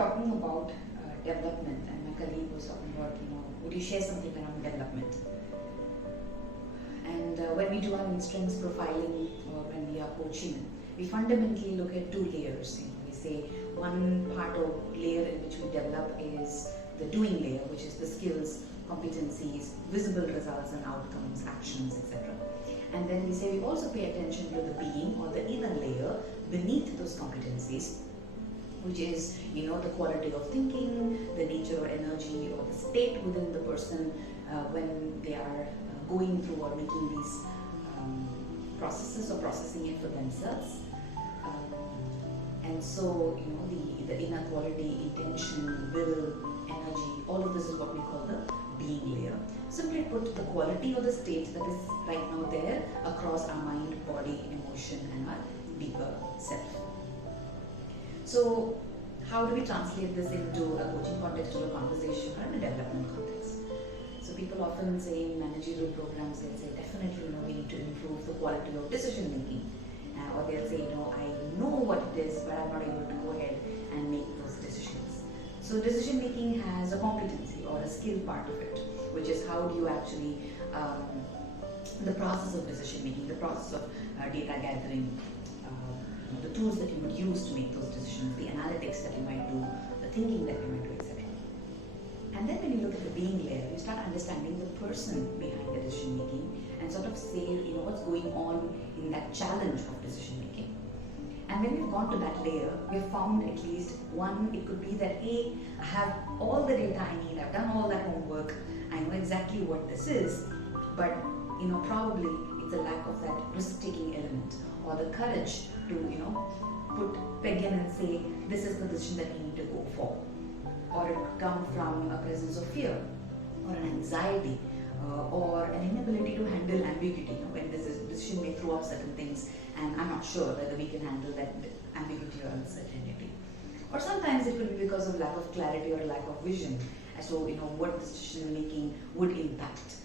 talking about development, and my colleague was talking about, would you share something around development? And when we do our strengths profiling or when we are coaching, we fundamentally look at two layers. We say one part of layer in which we develop is the doing layer, which is the skills, competencies, visible results and outcomes, actions, etc. And then we say we also pay attention to the being or the inner layer beneath those competencies, which is, the quality of thinking, the nature or energy or the state within the person when they are going through or making these processes or processing it for themselves. And so, the inner quality, intention, will, energy, all of this is what we call the being layer. Simply put, the quality or the state that is right now there across our mind, body, emotion and our deeper self. So how do we translate this into a coaching context or a conversation or in a development context? So people often say in managerial programs, they'll say definitely we need to improve the quality of decision making. Or they'll say, I know what it is, but I'm not able to go ahead and make those decisions. So decision making has a competency or a skill part of it, which is how do you actually, the process of decision making, the process of data gathering, the tools that you would use to make those decisions, the analytics that you might do, the thinking that you might do, etc. And then when you look at the being layer, you start understanding the person behind the decision making and sort of say, what's going on in that challenge of decision making. And when we've gone to that layer, we've found at least one, it could be that, hey, I have all the data I need, I've done all that homework, I know exactly what this is, but probably it's a lack of that risk-taking element or the courage to, put peg in and say, this is the decision that we need to go for. Or it could come from a presence of fear or an anxiety or an inability to handle ambiguity. When this decision may throw up certain things and I'm not sure whether we can handle that ambiguity or uncertainty. Or sometimes it could be because of lack of clarity or lack of vision as to what decision making would impact.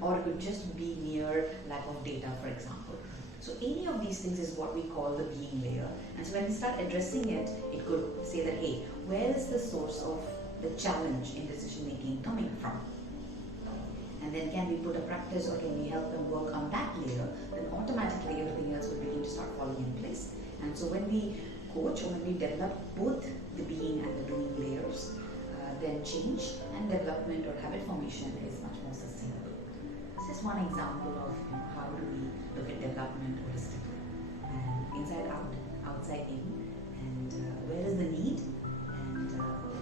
Or it could just be mere lack of data, for example. So any of these things is what we call the being layer. And so when we start addressing it, it could say that, hey, where is the source of the challenge in decision making coming from? And then can we put a practice or can we help them work on that layer? Then automatically everything else will begin to start falling in place. And so when we coach or when we develop both the being and the doing layers, then change and development or habit formation is much more sustainable. This is one example of how do we look at development holistically, and inside out, outside in, and where is the need and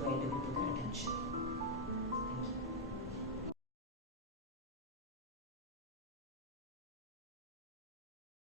where do we put our attention.